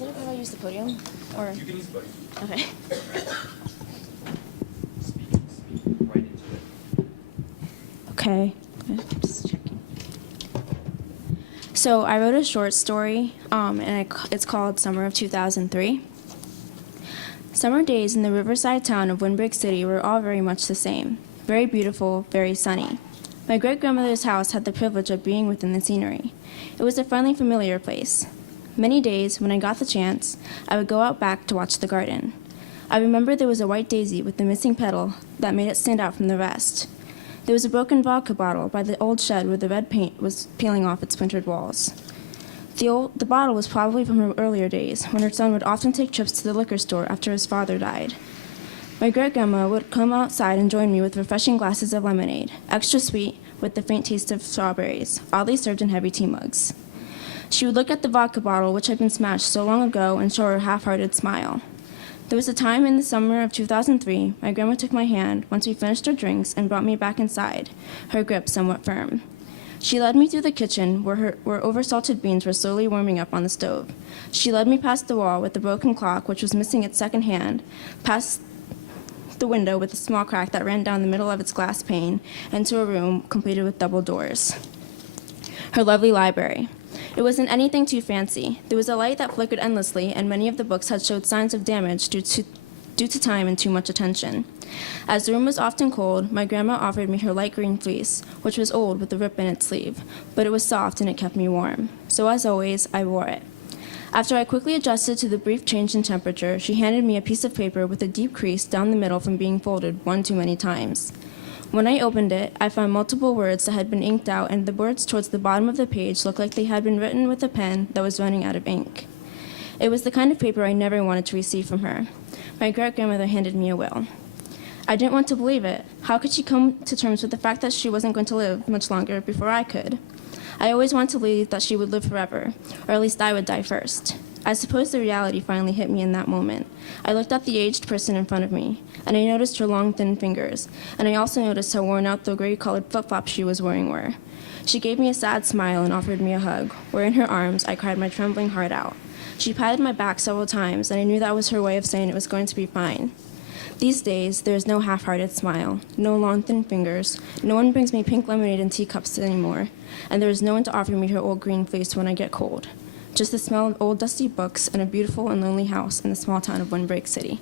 Is it okay if I use the podium? Or You can use the podium. okay. Speak right into it. Okay. Just checking. So I wrote a short story, it's called Summer of 2003. Summer days in the riverside town of Windbreak City were all very much the same. Very beautiful, very sunny. My great-grandmother's house had the privilege of being within the scenery. It was a friendly, familiar place. Many days, when I got the chance, I would go out back to watch the garden. I remember there was a white daisy with the missing petal that made it stand out from the rest. There was a broken vodka bottle by the old shed where the red paint was peeling off its splintered walls. The bottle was probably from her earlier days, when her son would often take trips to the liquor store after his father died. My great-grandma would come outside and join me with refreshing glasses of lemonade, extra sweet, with the faint taste of strawberries, oddly served in heavy tea mugs. She would look at the vodka bottle, which had been smashed so long ago, and show her a half-hearted smile. There was a time in the summer of 2003, my grandma took my hand once we finished our drinks and brought me back inside, her grip somewhat firm. She led me through the kitchen, where oversalted beans were slowly warming up on the stove. She led me past the wall with the broken clock, which was missing its second hand, past the window with a small crack that ran down the middle of its glass pane, into a room completed with double doors. Her lovely library. It wasn't anything too fancy. There was a light that flickered endlessly, and many of the books had showed signs of damage due to time and too much attention. As the room was often cold, my grandma offered me her light green fleece, which was old with a rip in its sleeve, but it was soft and it kept me warm. So as always, I wore it. After I quickly adjusted to the brief change in temperature, she handed me a piece of paper with a deep crease down the middle from being folded one too many times. When I opened it, I found multiple words that had been inked out, and the words towards the bottom of the page looked like they had been written with a pen that was running out of ink. It was the kind of paper I never wanted to receive from her. My great-grandmother handed me a will. I didn't want to believe it. How could she come to terms with the fact that she wasn't going to live much longer before I could? I always wanted to believe that she would live forever, or at least I would die first. I suppose the reality finally hit me in that moment. I looked at the aged person in front of me, and I noticed her long, thin fingers, and I also noticed how worn out the gray-colored flip-flops she was wearing were. She gave me a sad smile and offered me a hug, where in her arms I cried my trembling heart out. She patted my back several times, and I knew that was her way of saying it was going to be fine. These days, there is no half-hearted smile, no long, thin fingers, no one brings me pink lemonade in teacups anymore, and there is no one to offer me her old green fleece when I get cold. Just the smell of old dusty books and a beautiful and lonely house in the small town of Windbreak City.